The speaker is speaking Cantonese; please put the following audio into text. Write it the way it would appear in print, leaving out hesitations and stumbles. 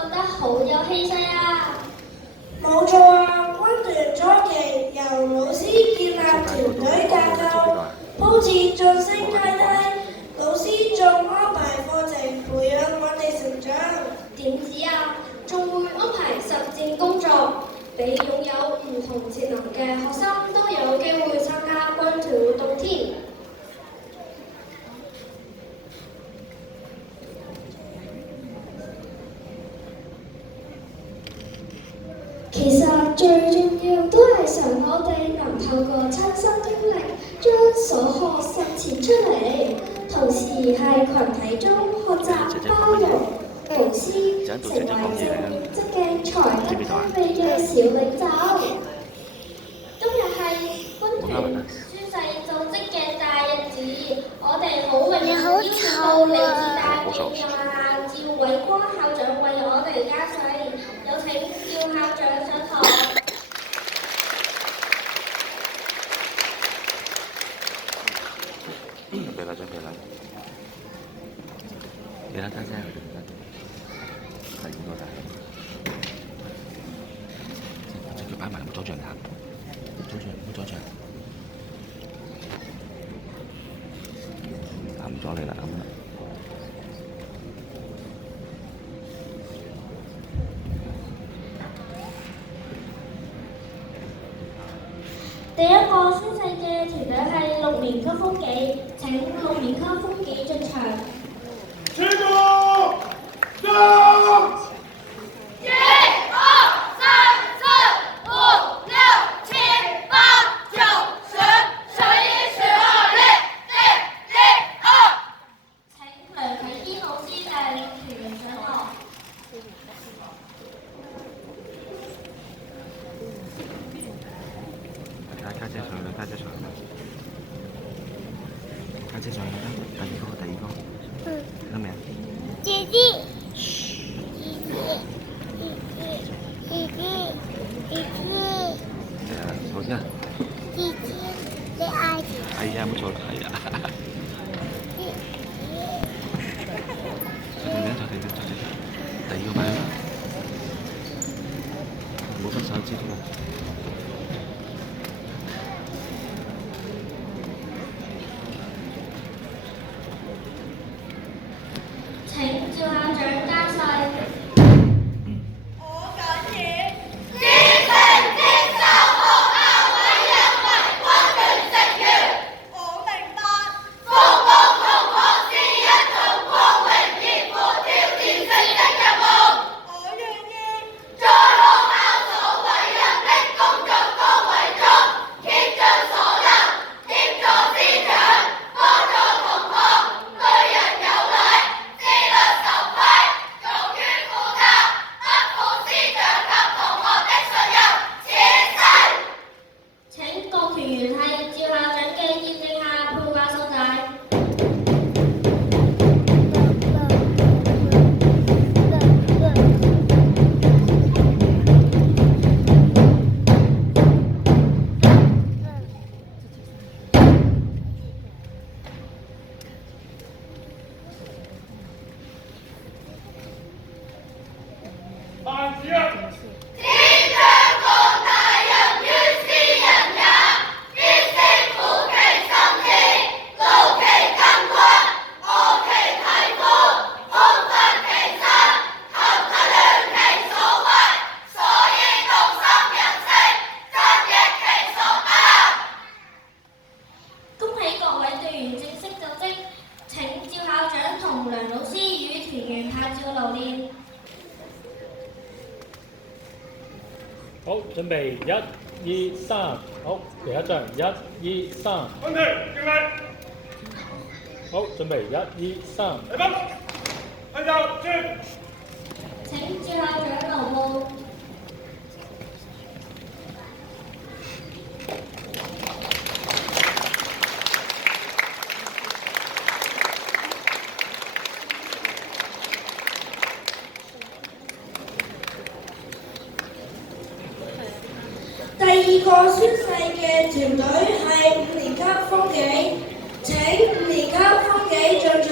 覺得好有氣勢啊！冇錯啊，軍團初期由老師建立團隊架構，鋪設晉升階梯，老師仲安排課程培養我哋成長。點止啊，仲會安排實戰工作，俾擁有唔同節能嘅學生都有機會參加軍團活動添。其實最重要都係想我哋能透過親身經歷，將所學實踐出嚟，同時係群體中學習包容、無私，成為正面積極、才德兼備嘅小領袖。今日係軍團宣誓就職嘅大日子，我哋好榮幸邀請到嚟自大田學校趙偉光校長為我哋加洗，有請趙校長上台。準備啦！你睇睇先，係邊個睇？隻腳擺埋，唔好阻住人行，唔好阻住人。行唔阻你啦，咁啦。第一個宣誓嘅團隊係6年級風紀，請6年級風紀進場。全部上！一二三四五六七八九十11、12、12。請梁啟堅老師帶領團員上堂。家姐上啦，家姐上啦，家姐上啦，第二個，聽到未啊？姐姐，好先啊！姐姐，你愛係啊，冇錯啦，係啊。再停，第二個擺啦，冇分手知道啦。請趙校長加洗。我謹以知性接受學校委任為軍團成員。我明白服務同學是一種光榮而富挑戰性的任務。我願意在學校所委任的工作崗位中竭盡所能，協助師長，幫助同學，對人有禮。自律守規，勇於負責，不負師長及同學的信任，此誓。請各團員喺趙校長嘅驗證下配掛手帶。范子啊！天將降大任於斯人也，必先苦其心志，勞其筋骨，餓其體膚，空乏其身，及體諒其所為，所以動心人性，增益其所不能。恭喜各位隊員正式就職，請趙校長同梁老師與團員拍照留念。好，準備1、2、3，好，第一張1、2、3，安全敬禮，好，準備1、2、3，禮賓，向右轉。請趙校長留步。第二個宣誓嘅團隊係5年級風紀，請5年級風紀進場。